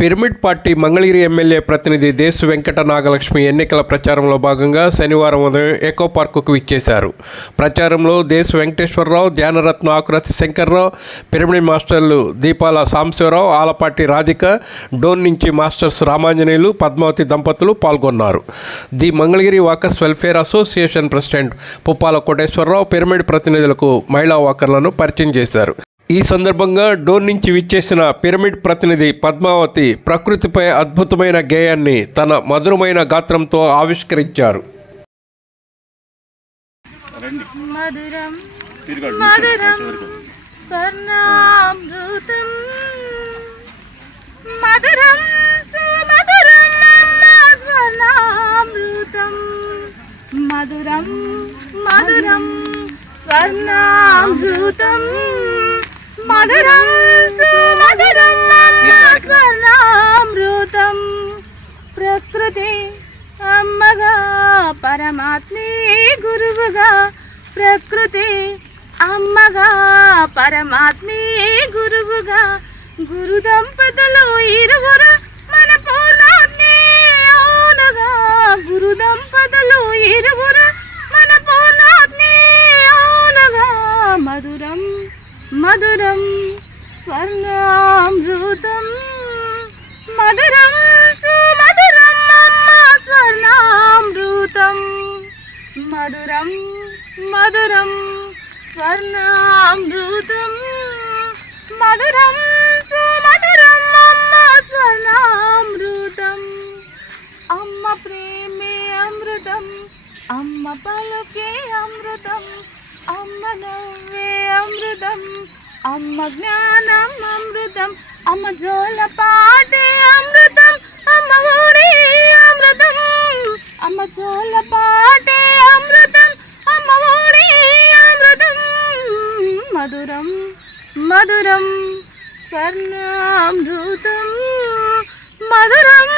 Pyramid party Mangalagiri MLA ప్రతినిధి దేశ వెంకట నాగలక్ష్మి ఎన్నికల ప్రచారంలో భాగంగా శనివారం ఉదయం ఎకో పార్కుకు విచ్చేశారు. ప్రచారంలో దేశ వెంకటేశ్వరరావు ధ్యానరత్న ఆకురతి శంకర్రావు పిరమిడ్ మాస్టర్లు దీపాల సాంశివరావు ఆలపాటి రాధిక డోన్ నుంచి మాస్టర్స్ రామాంజనేయులు పద్మావతి దంపతులు పాల్గొన్నారు. The Mangalagiri walkers welfare association president Puppala Koteswararao pyramid ప్రతినిధులకు మహిళా వాకర్లను పరిచయం చేశారు. ఈ సందర్భంగా డోన్ నుంచి విచ్చేసిన పిరమిడ్ ప్రతినిధి పద్మావతి ప్రకృతిపై అద్భుతమైన గేయాన్ని తన మధురమైన గాత్రంతో ఆవిష్కరించారు. మధురం. మధురం స్వర్ణామృతం. మధురం సుమధురం అమ్మ స్వర్ణామృతం ప్రకృతి అమ్మగా పరమాత్మే గురువుగా ప్రకృతి అమ్మగా పరమాత్మే గురువుగా గురు దంపతులు ఇరువురు మన పూర్ణాత్మే అవునుగా గురు దంపతులు ఇరువురు మన పూర్ణాత్మే అవునుగా మధురం మధురం స్వర్ణామృతం. మధురం సుమధురం అమ్మ స్వర్ణామృతం. మధురం మధురం స్వర్ణామృతం. మధురం సుమధురం అమ్మ స్వర్ణామృతం. అమ్మ ప్రేమే అమృతం అమ్మ పలుకే అమృతం. అమ్మ నవ్వే అమృతం అమ్మ జ్ఞానం అమృతం అమ్మ జోల పాటే అమృతం అమ్మ ఊరి అమృతం. అమ్మ జోల పాటే అమృతం అమ్మ ఊరి అమృతం. మధురం మధురం స్వర్ణామృతం మధురం.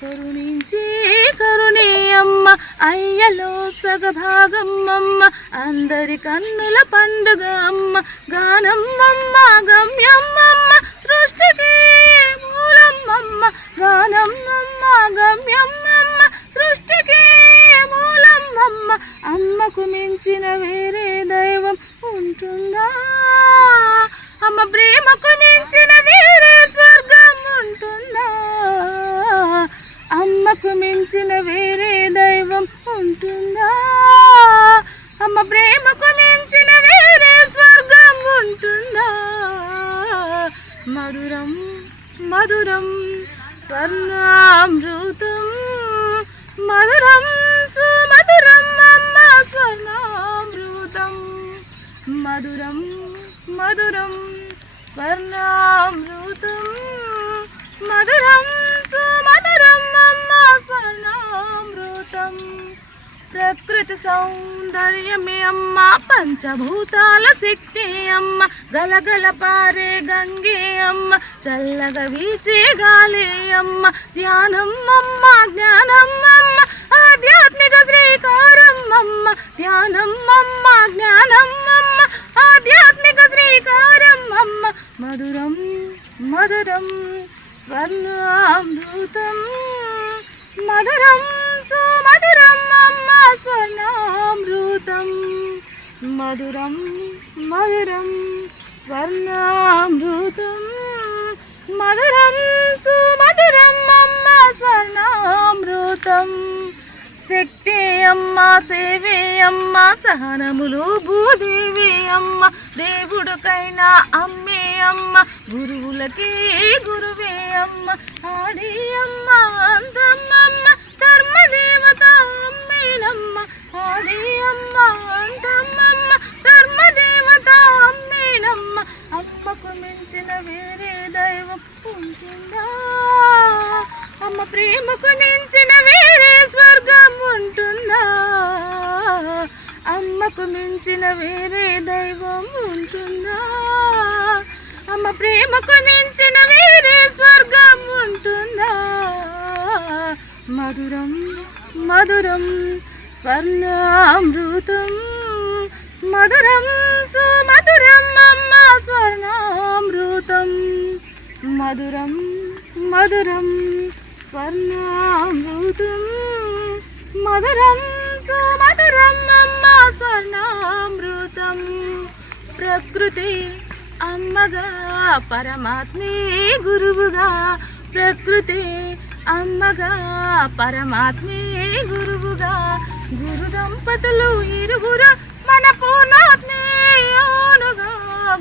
కరుణించే కరుణే అమ్మ అయ్యలో సగభాగం అమ్మ అందరి కన్నుల పండుగ అమ్మ గానమ్మమ్మ గమ్యమ్మమ్మ గమ్యం అమ్మ సృష్టికి మూలం అమ్మ గానం మధురం స్వర్ణామృతం. మధురం సుమధురం అమ్మ స్వర్ణామృతం. మధురం మధురం స్వర్ణామృతం. మధురం సుమధురం అమ్మ స్వర్ణామృతం. ప్రకృతి సౌందర్యమే అమ్మ పంచభూతాల శక్తి అమ్మ గలగల పారే గంగే అమ్మ చల్లగా వీచే గాలి అమ్మ ధ్యానం అమ్మ జ్ఞానం అమ్మ ఆధ్యాత్మిక శ్రీకారం అమ్మ ధ్యానం అమ్మ జ్ఞానం అమ్మ ఆధ్యాత్మిక శ్రీకారం అమ్మ మధురం మధురం స్వర్ణామృతం మధురం. సుమధురం అమ్మ స్వర్ణామృతం. మధురం మధురం స్వర్ణామృతం. మధురం సుమధురం అమ్మ స్వర్ణామృతం. శక్తి అమ్మ సేవే అమ్మ సహనములు భూదేవి అమ్మ దేవుడికైనా అమ్మే అమ్మ గురువులకే గురువే అమ్మ ఆది అమ్మ. మించిన వేరే దైవం ఉంటుందా? అమ్మ ప్రేమకు మించిన వేరే స్వర్గం ఉంటుందా? మధురం మధురం స్వర్ణామృతం. మధురం సుమధురం అమ్మ స్వర్ణామృతం. మధురం మధురం స్వర్ణామృతం. మధురం సుమధురం అమ్మ స్వర్ణామృతం. ప్రకృతి అమ్మగా పరమాత్మే గురువుగా. ప్రకృతి అమ్మగా పరమాత్మే గురువుగా. గురు దంపతులు ఇరువురు మన పూర్ణాత్మేయోనుగా.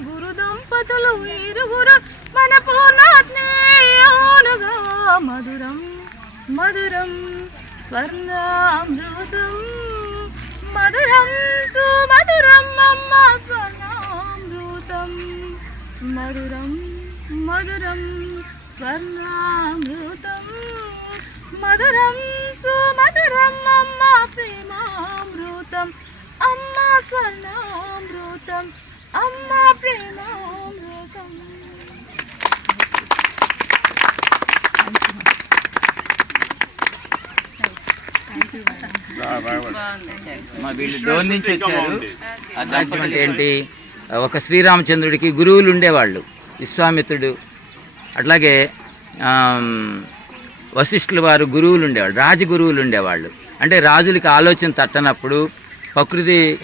గురు దంపతులు ఇరువురు మన పూర్ణాత్మేయోనుగా. మధురం మధురం స్వర్ణామృతం మధురం సుమధురం అమ్మ స్వర్ణామృతం. మధురం మధురం స్వర్ణామృతం. మధురం సుమధురం అమ్మ ప్రేమామృతం. అమ్మ స్వర్ణామృతం అమ్మ ప్రేమామృతం. మా వీళ్ళు డోన్ నుంచి వచ్చారు. ఆ రాజ్యం ఏంటి? ఒక శ్రీరామచంద్రుడికి గురువులు ఉండేవాళ్ళు. విశ్వామిత్రుడు. అట్లాగే ఆమ్, వశిష్ఠుల వారు గురువులు ఉండేవాళ్ళు. రాజగురువులు ఉండేవాళ్ళు. అంటే రాజులకి ఆలోచన తట్టనప్పుడు ప్రకృతి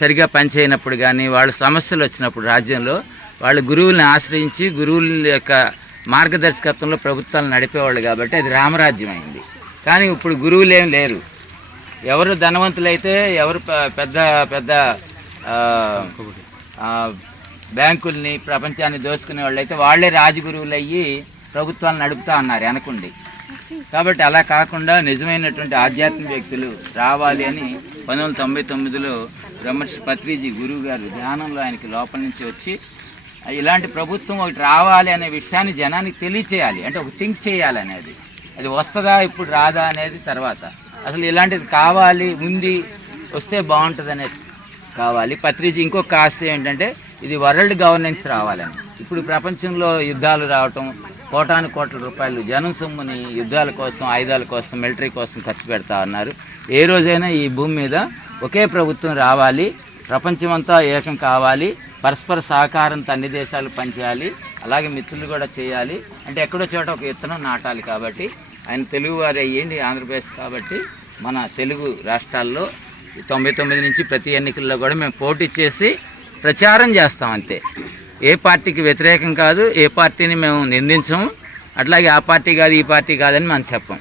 సరిగా పనిచేయనప్పుడు కానీ వాళ్ళ సమస్యలు వచ్చినప్పుడు రాజ్యంలో వాళ్ళు గురువుల్ని ఆశ్రయించి గురువుల యొక్క మార్గదర్శకత్వంలో ప్రభుత్వాలు నడిపేవాళ్ళు కాబట్టి అది రామరాజ్యం అయింది. కానీ ఇప్పుడు గురువులు ఏం లేరు. ఎవరు ధనవంతులైతే ఎవరు పెద్ద పెద్ద బ్యాంకుల్ని ప్రపంచాన్ని దోసుకునే వాళ్ళైతే వాళ్ళే రాజగురువులు అయ్యి ప్రభుత్వాలు నడుపుతా ఉన్నారు అనుకోండి కాబట్టి అలా కాకుండా నిజమైనటువంటి ఆధ్యాత్మిక వ్యక్తులు రావాలి అని పంతొమ్మిది వందల తొంభై తొమ్మిదిలో బ్రహ్మర్షి పత్రిజీ గురువు గారు ధ్యానంలో ఆయనకి లోపల నుంచి వచ్చి ఇలాంటి ప్రభుత్వం ఒకటి రావాలి అనే విషయాన్ని జనానికి తెలియచేయాలి అంటే ఒక థింక్ చేయాలి అనేది అది వస్తుందా ఇప్పుడు రాదా అనేది తర్వాత. అసలు ఇలాంటిది కావాలి ఉంది వస్తే బాగుంటుంది అనేది కావాలి. పత్రిజీ ఇంకొక ఆశ ఏంటంటే ఇది వరల్డ్ గవర్నెన్స్ రావాలని. ఇప్పుడు ప్రపంచంలో యుద్ధాలు రావటం కోటాను కోట్ల రూపాయలు జనం సొమ్ముని యుద్ధాల కోసం ఆయుధాల కోసం మిలిటరీ కోసం ఖర్చు పెడతా ఉన్నారు. ఏ రోజైనా ఈ భూమి మీద ఒకే ప్రభుత్వం రావాలి ప్రపంచమంతా ఏకం కావాలి పరస్పర సహకారంతో అన్ని దేశాలు పనిచేయాలి అలాగే మిత్రులు కూడా చేయాలి. అంటే ఎక్కడో చోట ఒక విత్తనం నాటాలి కాబట్టి ఆయన తెలుగువారు అయ్యండి ఆంధ్రప్రదేశ్ కాబట్టి మన తెలుగు రాష్ట్రాల్లో తొంభై తొమ్మిది నుంచి ప్రతి ఎన్నికల్లో కూడా మేము పోటీ చేసి ప్రచారం చేస్తాం అంతే. ఏ పార్టీకి వ్యతిరేకం కాదు ఏ పార్టీని మేము నిందించము. అట్లాగే ఆ పార్టీ కాదు ఈ పార్టీ కాదని మనం చెప్పం.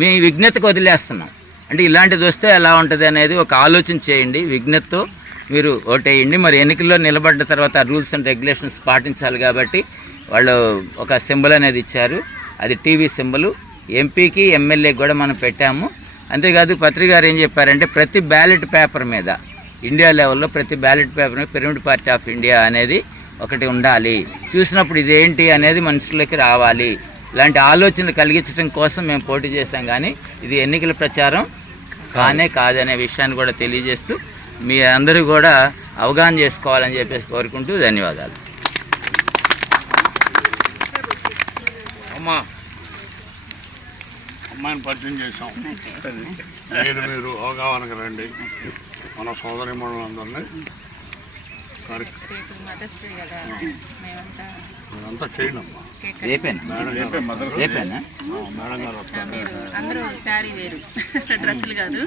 మీ విజ్ఞతకు వదిలేస్తున్నాం. అంటే ఇలాంటిది వస్తే ఎలా ఉంటుంది అనేది ఒక ఆలోచన చేయండి విజ్ఞతతో మీరు ఓటేయండి. మరి ఎన్నికల్లో నిలబడ్డ తర్వాత రూల్స్ అండ్ రెగ్యులేషన్స్ పాటించాలి కాబట్టి వాళ్ళు ఒక సింబల్ అనేది ఇచ్చారు. అది టీవీ సింబల్ ఎంపీకి ఎమ్మెల్యేకి కూడా మనం పెట్టాము. అంతేకాదు పత్రిక గారు ఏం చెప్పారంటే ప్రతి బ్యాలెట్ పేపర్ మీద ఇండియా లెవెల్లో ప్రతి బ్యాలెట్ పేపర్ మీద పిరమిడ్ పార్టీ ఆఫ్ ఇండియా అనేది ఒకటి ఉండాలి. చూసినప్పుడు ఇదేంటి అనేది మనుషులకి రావాలి. ఇలాంటి ఆలోచనలు కలిగించడం కోసం మేము పోటీ చేశాం కానీ ఇది ఎన్నికల ప్రచారం కానే కాదనే విషయాన్ని కూడా తెలియజేస్తూ మీ అందరూ కూడా అవగాహన చేసుకోవాలని చెప్పేసి కోరుకుంటూ ధన్యవాదాలు. అమ్మా. అమ్మాయిని పరిచయం చేసాం మీరు మీరు అవగాహనకు రండి. మన సోదరి కదా. మేమంతా చేయండి అమ్మా రేపేనా? మేడం గారు వస్తారు. మీరు అందరూ శారీ వేరు. డ్రెస్సులు కాదు.